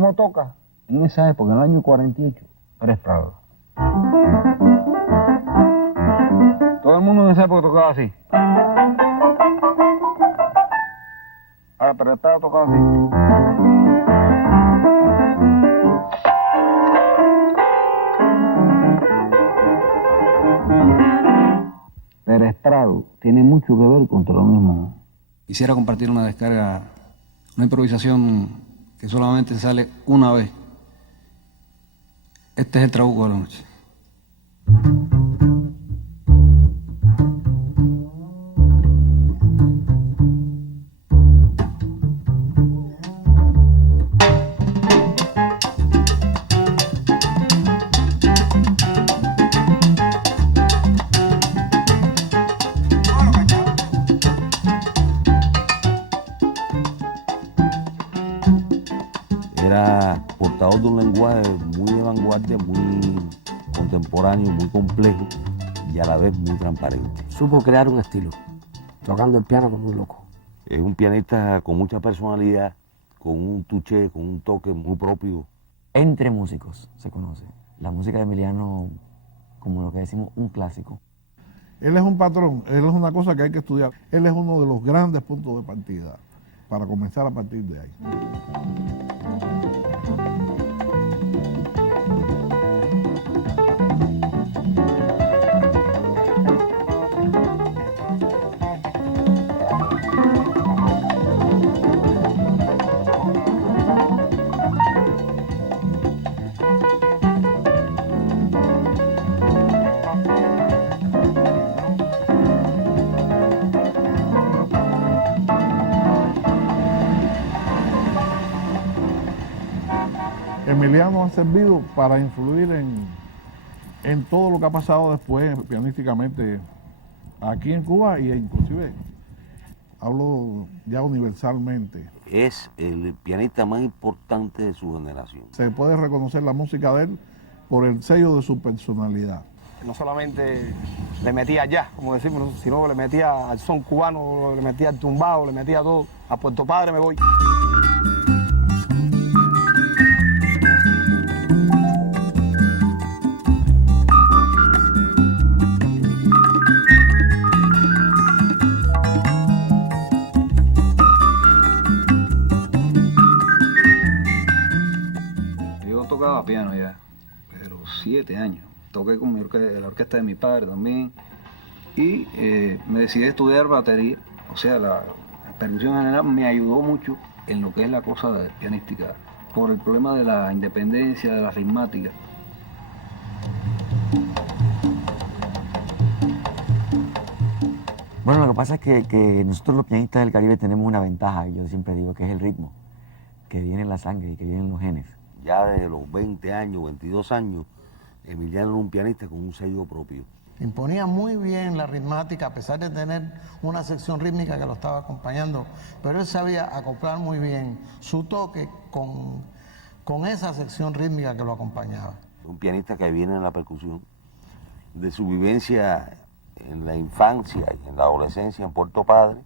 ¿Cómo toca? En esa época, en el año 48, Pérez Prado. Todo el mundo en esa época tocaba así. Ahora, Pérez Prado tocaba así. Pérez Prado tiene mucho que ver contra lo mismo. Quisiera compartir una descarga, una improvisación que solamente sale una vez. Este es el Trabuco de la Noche. Era portador de un lenguaje muy de vanguardia, muy contemporáneo, muy complejo y a la vez muy transparente. Supo crear un estilo, tocando el piano como un loco. Es un pianista con mucha personalidad, con un touché, con un toque muy propio. Entre músicos se conoce. La música de Emiliano, como lo que decimos, un clásico. Él es un patrón, él es una cosa que hay que estudiar. Él es uno de los grandes puntos de partida para comenzar a partir de ahí. Emiliano ha servido para influir en todo lo que ha pasado después pianísticamente aquí en Cuba e inclusive hablo ya universalmente. Es el pianista más importante de su generación. Se puede reconocer la música de él por el sello de su personalidad. No solamente le metía jazz, como decimos, sino le metía al son cubano, le metía al tumbado, le metía todo. A Puerto Padre me voy. Yo tocaba piano ya, pero 7 años. Toqué con la orquesta de mi padre también. Y me decidí a estudiar batería. O sea, la percusión en general me ayudó mucho en lo que es la cosa pianística, por el problema de la independencia, de la ritmática. Bueno, lo que pasa es que nosotros los pianistas del Caribe tenemos una ventaja, yo siempre digo, que es el ritmo, que viene en la sangre y que viene en los genes. Ya desde los 20 años, 22 años, Emiliano era un pianista con un sello propio. Imponía muy bien la ritmática, a pesar de tener una sección rítmica que lo estaba acompañando, pero él sabía acoplar muy bien su toque con esa sección rítmica que lo acompañaba. Un pianista que viene en la percusión, de su vivencia en la infancia y en la adolescencia en Puerto Padre,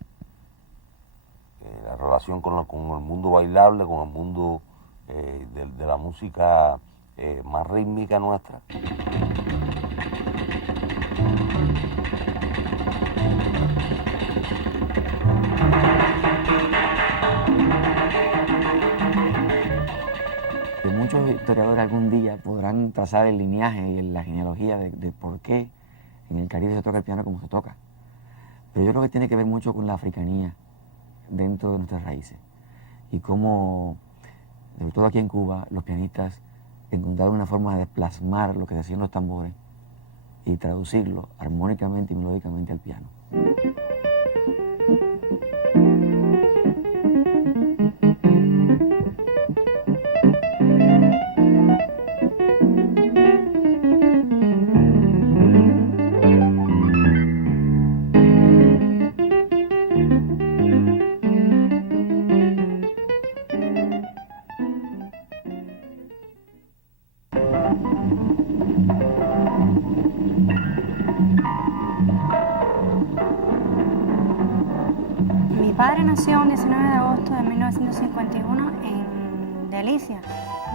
la relación con el mundo bailable, con el mundo de la música más rítmica nuestra. Que muchos historiadores algún día podrán trazar el lineaje y la genealogía de por qué en el Caribe se toca el piano como se toca. Pero yo creo que tiene que ver mucho con la africanía dentro de nuestras raíces y cómo, sobre todo aquí en Cuba, los pianistas encontraron una forma de plasmar lo que decían los tambores y traducirlo armónicamente y melódicamente al piano. Mi padre nació el 19 de agosto de 1951 en Felicia.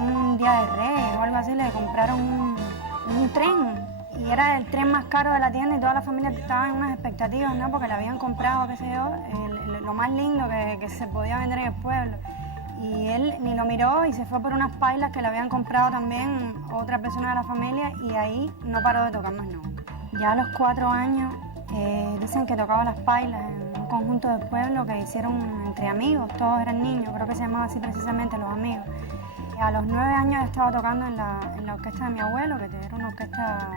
Un día de Reyes o algo así le compraron un tren y era el tren más caro de la tienda y toda la familia estaba en unas expectativas, ¿no? Porque le habían comprado, qué sé yo, lo más lindo que se podía vender en el pueblo. Y él ni lo miró y se fue por unas pailas que le habían comprado también otras personas de la familia y ahí no paró de tocar más nunca. Ya a los 4 años dicen que tocaba las pailas en un conjunto de pueblo que hicieron entre amigos, todos eran niños, creo que se llamaba así precisamente Los Amigos. A los 9 años estaba tocando en la orquesta de mi abuelo, que era una orquesta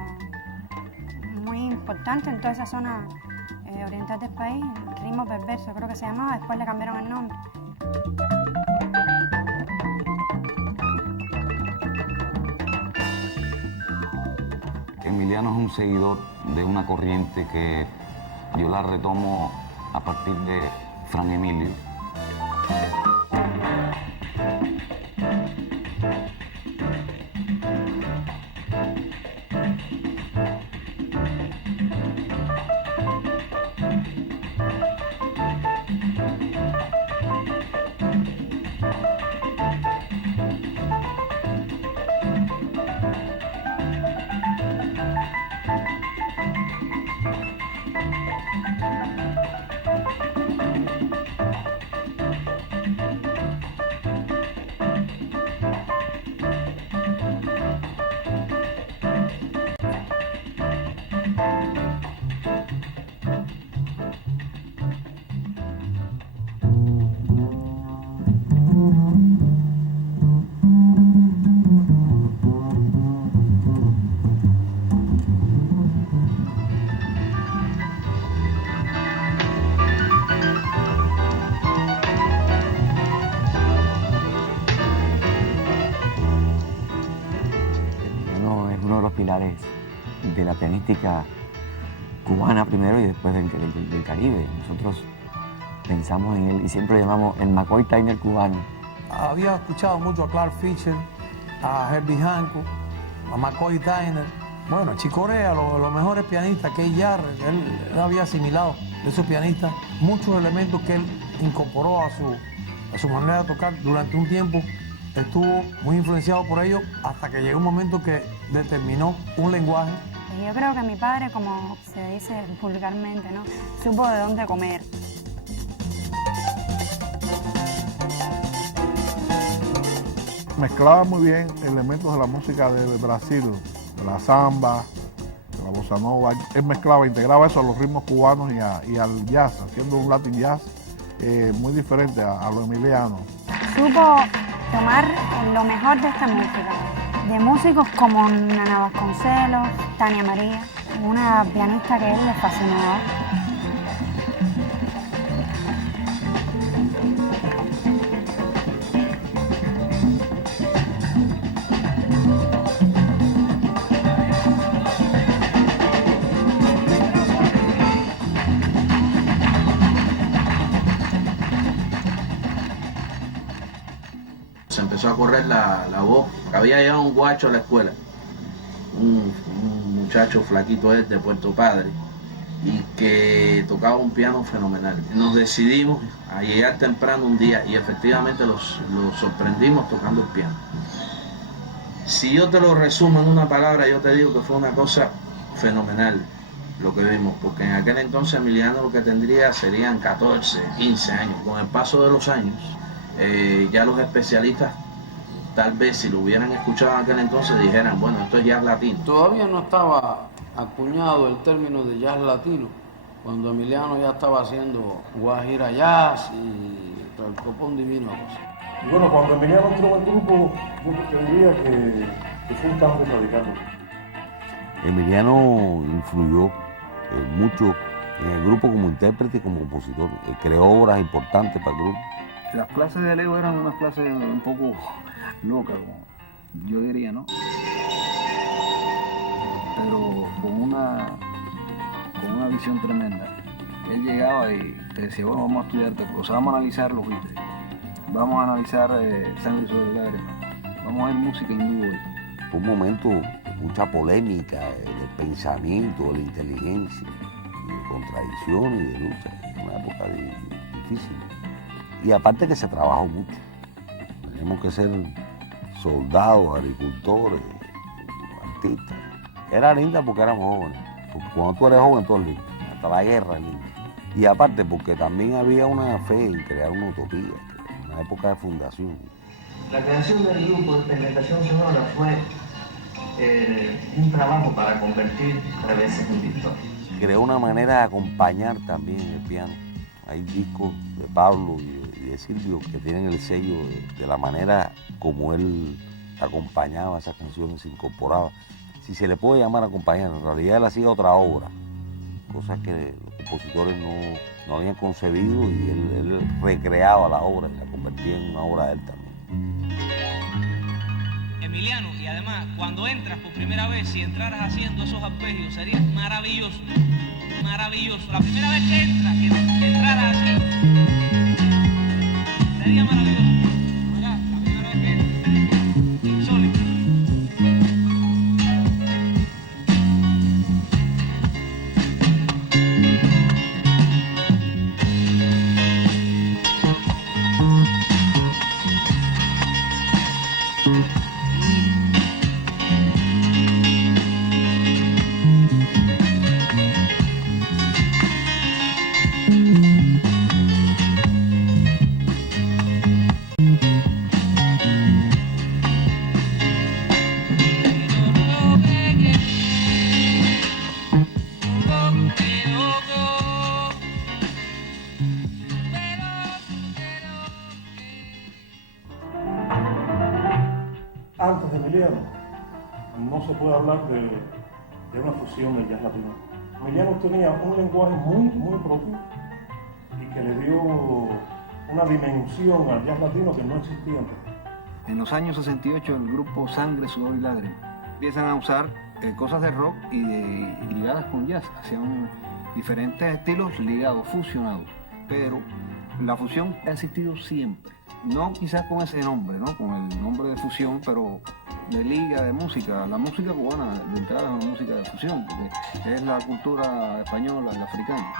muy importante en toda esa zona oriental del país, Ritmo Perverso creo que se llamaba, después le cambiaron el nombre. Emiliano es un seguidor de una corriente que yo la retomo a partir de Fran Emilio. Pilares de la pianística cubana primero y después del Caribe. Nosotros pensamos en él y siempre lo llamamos el McCoy Tyner cubano. Había escuchado mucho a Clark Fisher, a Herbie Hancock, a McCoy Tyner, bueno, Chick Corea, los mejores pianistas, Keith Jarrett, él había asimilado de esos pianistas muchos elementos que él incorporó a su manera de tocar durante un tiempo. Estuvo muy influenciado por ellos hasta que llegó un momento que determinó un lenguaje. Yo creo que mi padre, como se dice vulgarmente, ¿no?, supo de dónde comer. Mezclaba muy bien elementos de la música de Brasil, de la samba, de la bossa nova. Él mezclaba, integraba eso a los ritmos cubanos y al jazz, haciendo un Latin jazz muy diferente a lo emiliano. Supo tomar lo mejor de esta música, de músicos como Nana Vasconcelos, Tania María, una pianista que a él le fascinaba. Se empezó a correr la voz. Había llegado un guacho a la escuela, un muchacho flaquito de Puerto Padre, y que tocaba un piano fenomenal. Nos decidimos a llegar temprano un día y efectivamente los sorprendimos tocando el piano. Si yo te lo resumo en una palabra, yo te digo que fue una cosa fenomenal lo que vimos, porque en aquel entonces Emiliano lo que tendría serían 14, 15 años. Con el paso de los años, ya los especialistas, tal vez si lo hubieran escuchado en aquel entonces, dijeran, bueno, esto es jazz latino. Todavía no estaba acuñado el término de jazz latino, cuando Emiliano ya estaba haciendo guajira jazz y el copón divino a cosas. Y bueno, cuando Emiliano entró al grupo, yo te diría que fue un cambio radical. Emiliano influyó mucho en el grupo como intérprete y como compositor. Creó obras importantes para el grupo. Las clases de Leo eran unas clases un poco locas, como yo diría, ¿no? Pero con una visión tremenda. Él llegaba y te decía, bueno, vamos a estudiar tal cosa, vamos a analizar los Beatles, vamos a analizar Sangre sobre lágrimas, vamos a ver música hindú hoy. Fue un momento de mucha polémica, de pensamiento, de la inteligencia, de contradicción y de lucha. Una época difícil. Y aparte que se trabajó mucho. Tenemos que ser soldados, agricultores, artistas. Era linda porque éramos jóvenes. Porque cuando tú eres joven, todo es lindo. Hasta la guerra es linda. Y aparte porque también había una fe en crear una utopía, una época de fundación. La creación del grupo de experimentación sonora fue un trabajo para convertir reveses en victoria. Creó una manera de acompañar también el piano. Hay discos de Pablo y de Silvio que tienen el sello de la manera como él acompañaba esas canciones, se incorporaba. Si se le puede llamar acompañar, en realidad él hacía otra obra, cosas que los compositores no habían concebido y él recreaba la obra y la convertía en una obra de él también. Emiliano, y además, cuando entras por primera vez, si entraras haciendo esos arpegios, sería maravilloso, maravilloso. La primera vez que entras, que entraras así, sería maravilloso. ¿Verdad? La primera vez que entras, insólito. Antes de Emiliano, no se puede hablar de una fusión del jazz latino. Emiliano tenía un lenguaje muy propio y que le dio una dimensión al jazz latino que no existía antes. En los años 68 el grupo Sangre, Sudor y Lágrimas empiezan a usar cosas de rock y ligadas con jazz. Hacían diferentes estilos ligados, fusionados. Pero la fusión ha existido siempre. No quizás con ese nombre, ¿no? Con el nombre de fusión, pero de liga, de música. La música cubana de entrada es una música de fusión, porque es la cultura española, la africana.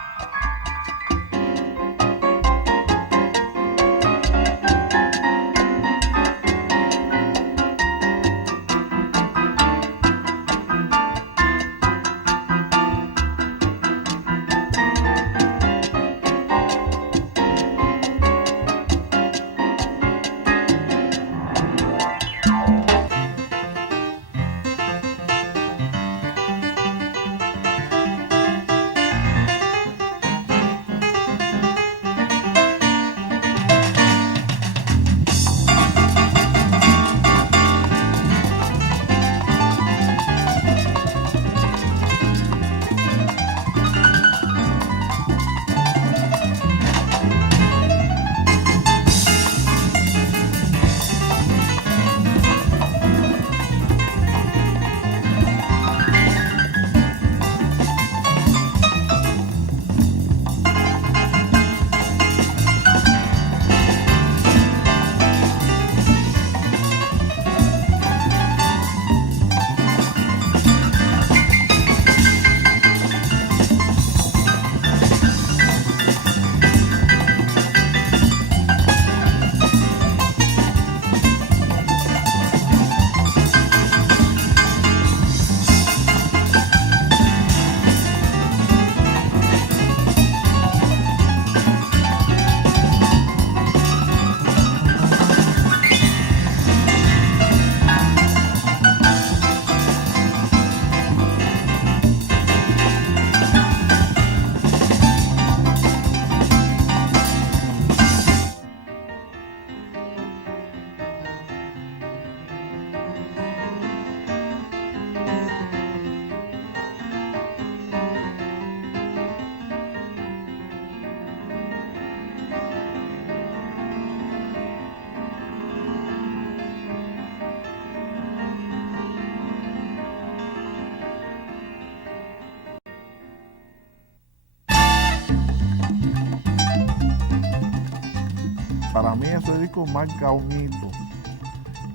Para mí ese disco marca un hito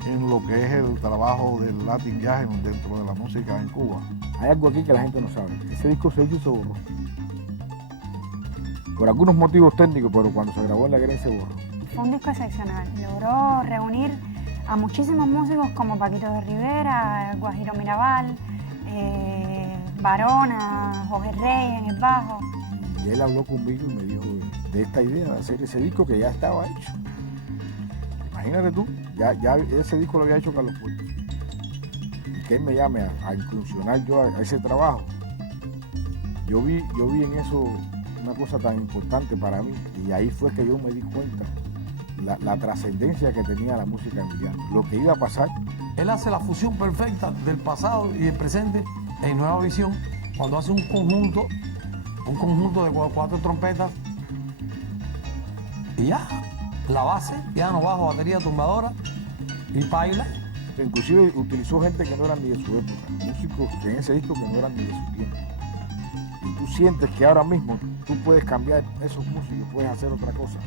en lo que es el trabajo del Latin Jazz dentro de la música en Cuba. Hay algo aquí que la gente no sabe. Ese disco se hizo y se borró. Por algunos motivos técnicos, pero cuando se grabó en la Green se borró. Fue un disco excepcional. Logró reunir a muchísimos músicos como Paquito de Rivera, Guajiro Mirabal, Barona, Jorge Reyes en el bajo. Y él habló conmigo y me dijo de esta idea de hacer ese disco que ya estaba hecho. Imagínate tú, ya ese disco lo había hecho Carlos Puerto. Y que él me llame a incursionar yo a ese trabajo. Yo vi en eso una cosa tan importante para mí, y ahí fue que yo me di cuenta la trascendencia que tenía la música emiliana, lo que iba a pasar. Él hace la fusión perfecta del pasado y del presente en Nueva Visión, cuando hace un conjunto de 4 trompetas y ya, la base, piano, bajo, batería, tumbadora y baila. Inclusive utilizó gente que no eran ni de su época, músicos en ese disco que no eran ni de su tiempo. Y tú sientes que ahora mismo tú puedes cambiar esos músicos, puedes hacer otra cosa.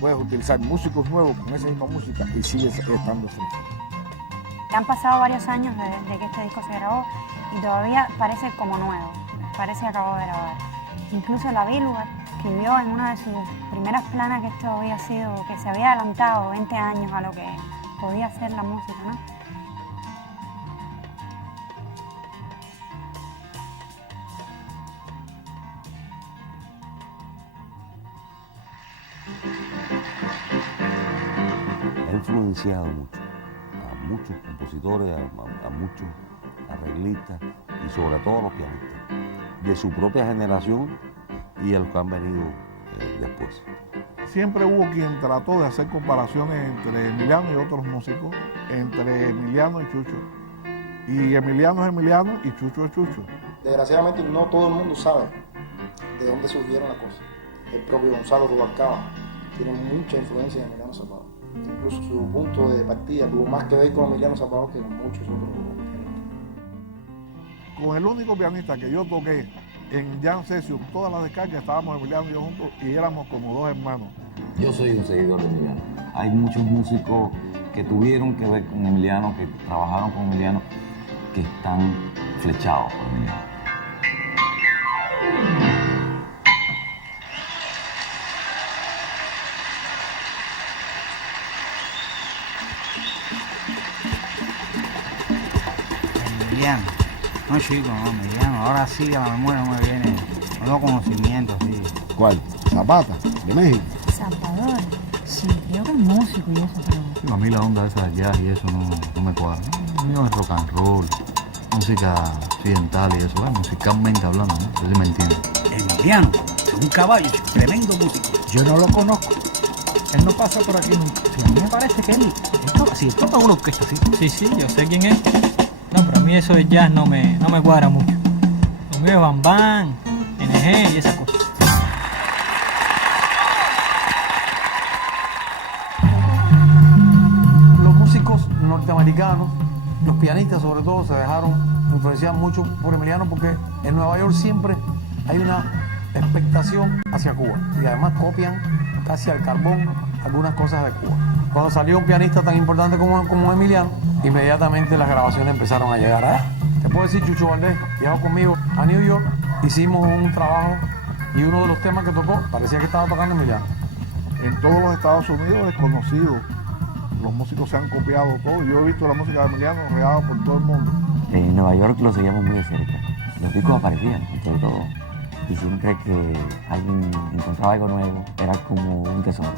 Puedes utilizar músicos nuevos con esa misma música y sigues estando fresco. Han pasado varios años desde que este disco se grabó y todavía parece como nuevo, parece que acabó de grabar. Incluso la Billboard escribió en una de sus primeras planas que esto había sido, que se había adelantado 20 años a lo que podía ser la música, ¿no? Ha influenciado mucho a muchos compositores, a muchos arreglistas y sobre todo a los pianistas de su propia generación y a los que han venido después. Siempre hubo quien trató de hacer comparaciones entre Emiliano y otros músicos, entre Emiliano y Chucho. Y Emiliano es Emiliano y Chucho es Chucho. Desgraciadamente no todo el mundo sabe de dónde surgieron las cosas. El propio Gonzalo Rubalcaba tiene mucha influencia de Emiliano Zapata. Incluso su punto de partida tuvo más que ver con Emiliano Zapata que con muchos otros pianistas. Con el único pianista que yo toqué en Jam Session, todas las descargas estábamos Emiliano y yo juntos y éramos como 2 hermanos. Yo soy un seguidor de Emiliano. Hay muchos músicos que tuvieron que ver con Emiliano, que trabajaron con Emiliano, que están flechados por Emiliano. Emiliano. No, chico, no, Emiliano. Ahora sí a la memoria no me viene nuevo conocimiento, sí. ¿Cuál? Zapata, de México. Salvador, sí, creo que es músico y eso, pero... A mí la onda esa de jazz y eso no me cuadra. Lo mío es rock and roll, música occidental y eso, musicalmente hablando, ¿no? Eso sí me entiende. Emiliano, es un caballo, tremendo músico. Yo no lo conozco. Él no pasa por aquí nunca. Sí, a mí me parece que él toca una orquesta, sí. Sí, yo sé quién es. No, pero a mí eso de jazz no me cuadra mucho. Lo mío es Bam Bam, NG y esas cosas. Los músicos norteamericanos, los pianistas sobre todo, se dejaron influenciar mucho por Emiliano porque en Nueva York siempre hay una expectación hacia Cuba y además copian casi al carbón algunas cosas de Cuba. Cuando salió un pianista tan importante como Emiliano, inmediatamente las grabaciones empezaron a llegar allá. Te puedo decir, Chucho Valdés viajó conmigo a New York, hicimos un trabajo y uno de los temas que tocó parecía que estaba tocando Emiliano. En todos los Estados Unidos es conocido, los músicos se han copiado todo. Yo he visto la música de Emiliano regada por todo el mundo. En Nueva York lo seguíamos muy de cerca. Los discos aparecían, sobre todo. Y siempre que alguien encontraba algo nuevo, era como un tesoro.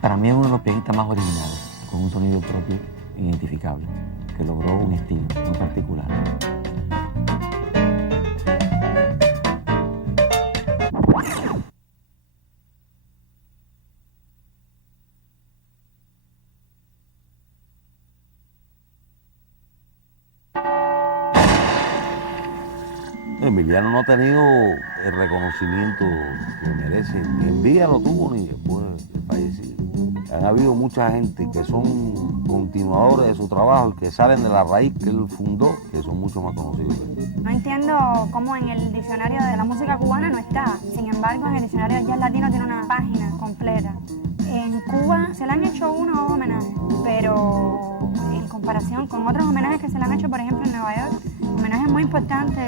Para mí es uno de los pianistas más originales, con un sonido propio, identificable, que logró un estilo muy particular. Emiliano no ha tenido el reconocimiento que merece, ni en vida lo tuvo ni después de fallecido. Han habido mucha gente que son continuadores de su trabajo y que salen de la raíz que él fundó, que son mucho más conocidos. No entiendo cómo en el diccionario de la música cubana no está. Sin embargo, en el diccionario de jazz latino tiene una página completa. En Cuba se le han hecho unos homenajes, pero en comparación con otros homenajes que se le han hecho, por ejemplo, en Nueva York, homenajes muy importantes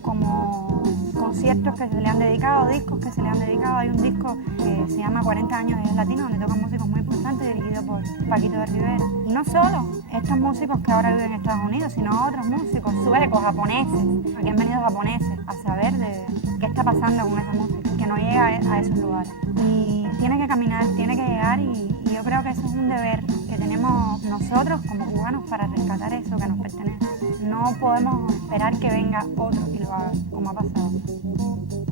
como conciertos que se le han dedicado, discos que se le han dedicado. Hay un disco que se llama 40 años de jazz latino, donde tocan músicos muy importantes, dirigido por por Paquito de Rivera. Y no solo estos músicos que ahora viven en Estados Unidos, sino otros músicos suecos, japoneses, aquí han venido japoneses a saber de qué está pasando con esa música, que no llega a esos lugares. Y tiene que caminar, tiene que llegar y yo creo que eso es un deber que tenemos nosotros como cubanos para rescatar eso que nos pertenece. No podemos esperar que venga otro y lo haga, como ha pasado.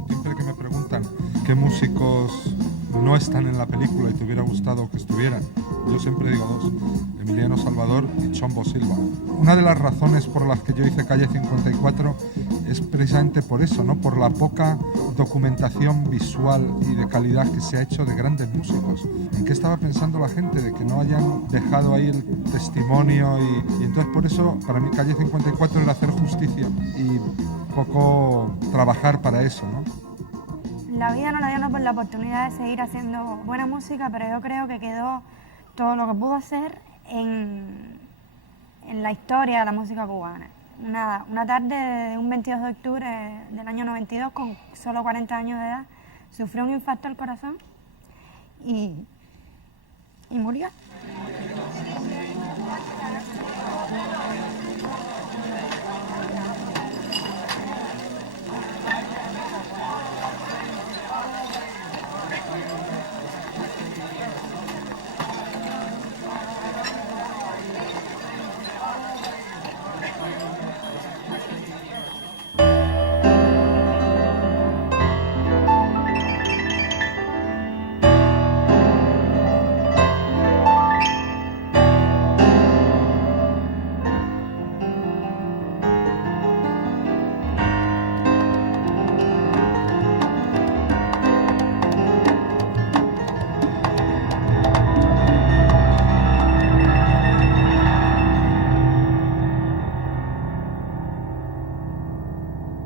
Siempre que me preguntan qué músicos no están en la película y te hubiera gustado que estuvieran, yo siempre digo dos, Emiliano Salvador y Chombo Silva. Una de las razones por las que yo hice Calle 54 es precisamente por eso, ¿no? Por la poca documentación visual y de calidad que se ha hecho de grandes músicos. ¿En qué estaba pensando la gente? De que no hayan dejado ahí el testimonio y entonces por eso para mí Calle 54 era hacer justicia y poco trabajar para eso, ¿no? La vida no le dio la oportunidad de seguir haciendo buena música, pero yo creo que quedó todo lo que pudo hacer en la historia de la música cubana. Una tarde de un 22 de octubre del año 92, con solo 40 años de edad, sufrió un infarto al corazón y murió.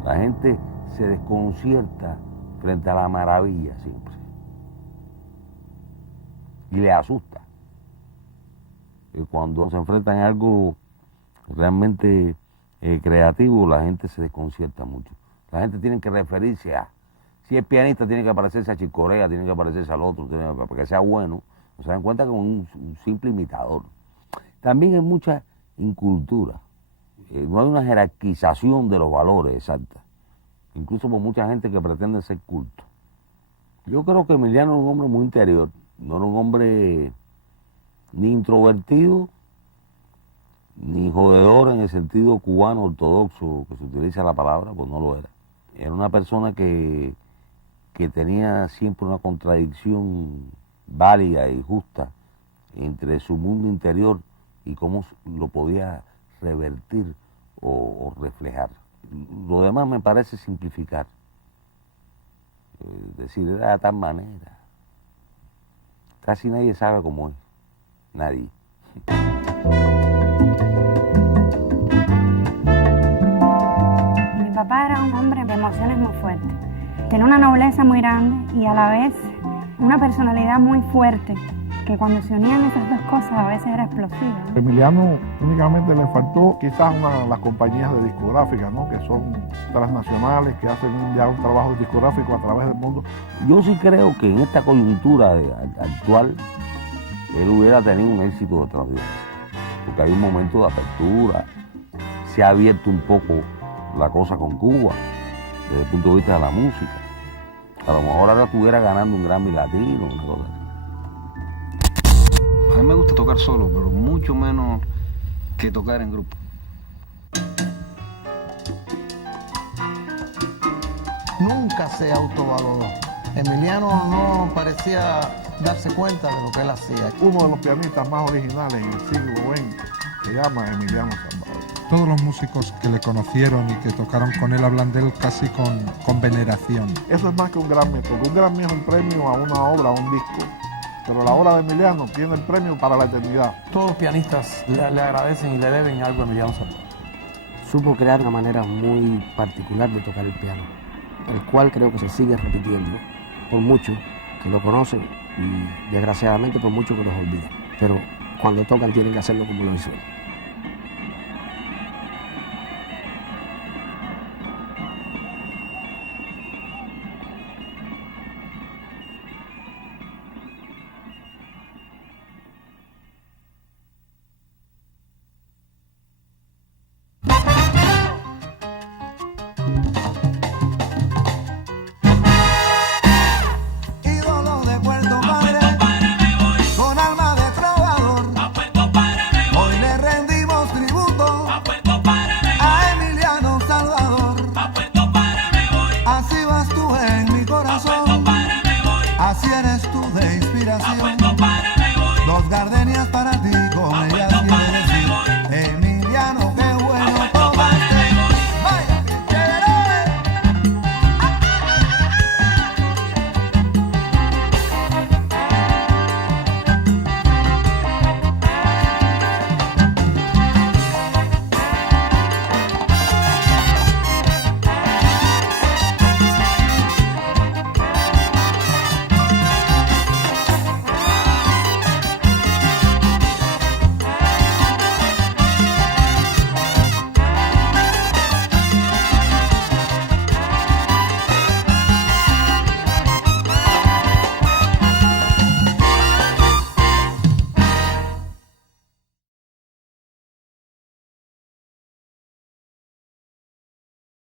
La gente se desconcierta frente a la maravilla siempre. Y le asusta. Y cuando se enfrentan a algo realmente creativo, la gente se desconcierta mucho. La gente tiene que referirse a, si es pianista tiene que parecerse a Chick Corea, tiene que parecerse al otro, para que sea bueno. No se dan cuenta que es un simple imitador. También hay mucha incultura. No hay una jerarquización de los valores exacta, incluso por mucha gente que pretende ser culto. Yo creo que Emiliano era un hombre muy interior, no era un hombre ni introvertido, ni jodedor en el sentido cubano ortodoxo que se utiliza la palabra, pues no lo era. Era una persona que tenía siempre una contradicción válida y justa entre su mundo interior y cómo lo podía revertir o reflejar. Lo demás me parece simplificar. Decir, era de tal manera. Casi nadie sabe cómo es. Nadie. Mi papá era un hombre de emociones muy fuertes. Tenía una nobleza muy grande y a la vez una personalidad muy fuerte, que cuando se unían esas dos cosas a veces era explosiva, ¿no? Emiliano únicamente le faltó quizás las compañías de discográficas, ¿no? Que son transnacionales, que hacen ya un trabajo discográfico a través del mundo. Yo sí creo que en esta coyuntura actual él hubiera tenido un éxito extraordinario, porque hay un momento de apertura, se ha abierto un poco la cosa con Cuba desde el punto de vista de la música. A lo mejor ahora estuviera ganando un Grammy latino, una cosa así. A mí me gusta tocar solo, pero mucho menos que tocar en grupo. Nunca se autovaloró. Emiliano no parecía darse cuenta de lo que él hacía. Uno de los pianistas más originales en el siglo XX se llama Emiliano Salvador. Todos los músicos que le conocieron y que tocaron con él hablan de él casi con veneración. Eso es más que un Grammy, porque un Grammy es un premio a una obra, a un disco. Pero la obra de Emiliano tiene el premio para la eternidad. Todos los pianistas le agradecen y le deben algo a Emiliano Salvador. Supo crear una manera muy particular de tocar el piano, el cual creo que se sigue repitiendo por muchos que lo conocen y desgraciadamente por muchos que los olvidan. Pero cuando tocan tienen que hacerlo como lo hizo él.